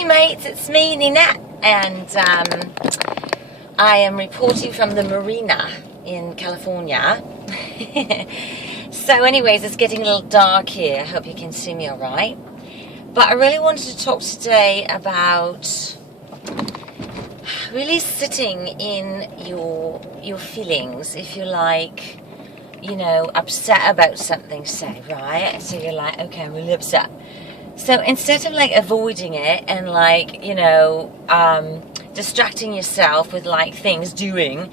Hey mates, it's me, Ninette, and I am reporting from the marina in California. So anyways, it's getting a little dark here. I hope you can see me all right. But I really wanted to talk today about really sitting in your feelings. If you're like, you know, upset about something, say, right? So you're like, okay, I'm really upset. So instead of like avoiding it and like, you know, distracting yourself with like things doing,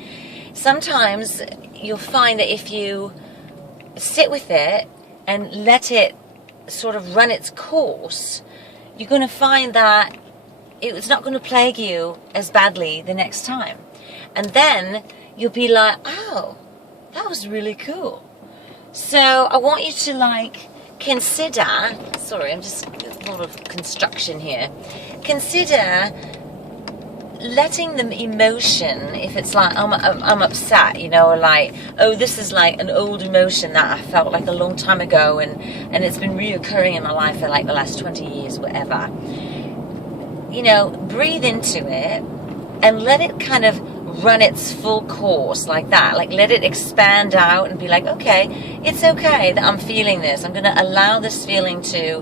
sometimes you'll find that if you sit with it and let it sort of run its course, you're going to find that it's not going to plague you as badly the next time. And then you'll be like, oh, that was really cool. So I want you to like consider, sorry, I'm just a lot of construction here. Consider letting the emotion, if it's like I'm upset, you know, or like, oh, this is like an old emotion that I felt like a long time ago, and it's been reoccurring in my life for like the last 20 years, whatever. You know, breathe into it and let it kind of run its full course like that. Like let it expand out and be like, okay, it's okay that I'm feeling this. I'm going to allow this feeling to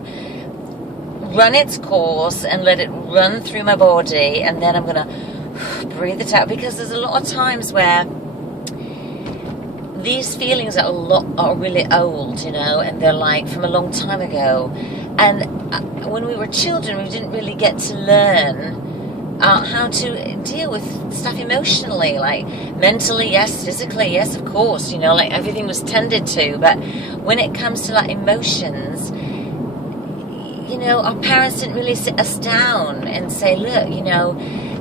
run its course and let it run through my body, and then I'm going to breathe it out, because there's a lot of times where these feelings are really old, you know, and they're like from a long time ago. And when we were children, we didn't really get to learn how to deal with stuff emotionally, like mentally, yes, physically, yes, of course, you know, like everything was tended to. But when it comes to like emotions, you know, our parents didn't really sit us down and say, look, you know,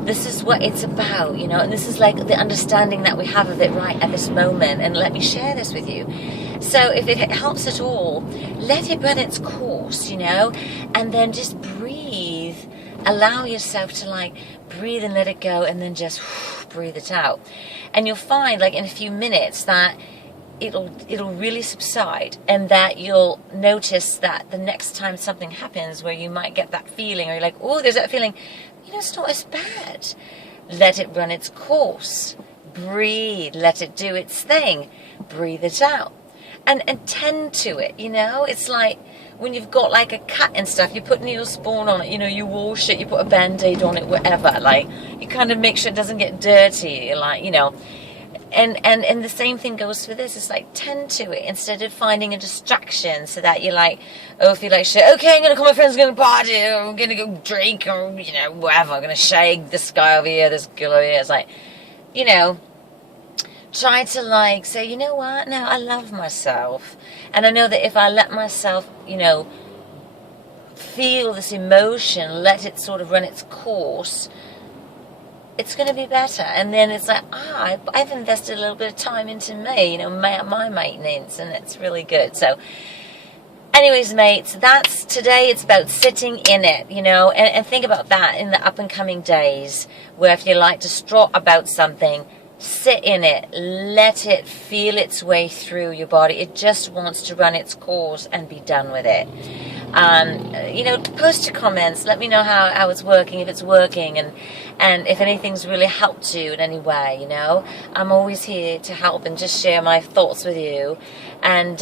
this is what it's about, you know, and this is like the understanding that we have of it right at this moment, and let me share this with you. So if it helps at all, let it run its course, you know, and then just breathe. Allow yourself to like breathe and let it go, and then just breathe it out. And you'll find like in a few minutes that it'll really subside, and that you'll notice that the next time something happens where you might get that feeling, or you're like, oh, there's that feeling, you know, it's not as bad. Let it run its course. Breathe. Let it do its thing. Breathe it out. And tend to it, you know. It's like when you've got like a cut and stuff, you put Neosporin on it, you know, you wash it, you put a Band-Aid on it, whatever. Like, you kind of make sure it doesn't get dirty, like, you know. And the same thing goes for this. It's like, tend to it instead of finding a distraction, so that you're like, oh, if you like shit, okay, I'm going to call my friends, I'm going to party, or I'm going to go drink, or, you know, whatever. I'm going to shake this guy over here, this girl over here. It's like, you know, try to like say, you know what, no, I love myself. And I know that if I let myself, you know, feel this emotion, let it sort of run its course, it's going to be better. And then it's like, I've invested a little bit of time into me, you know, my maintenance, and it's really good. So anyways, mates, that's today. It's about sitting in it, you know, and think about that in the up and coming days, where if you're like distraught about something, sit in it, let it feel its way through your body. It just wants to run its course and be done with it. You know, post your comments, let me know how it's working, if it's working, and if anything's really helped you in any way, you know. I'm always here to help and just share my thoughts with you, and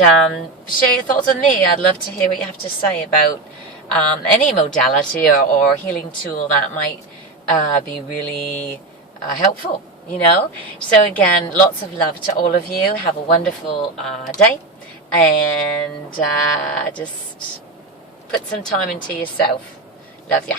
share your thoughts with me. I'd love to hear what you have to say about any modality or healing tool that might be really helpful, you know. So again, lots of love to all of you. Have a wonderful day, and just put some time into yourself. Love ya.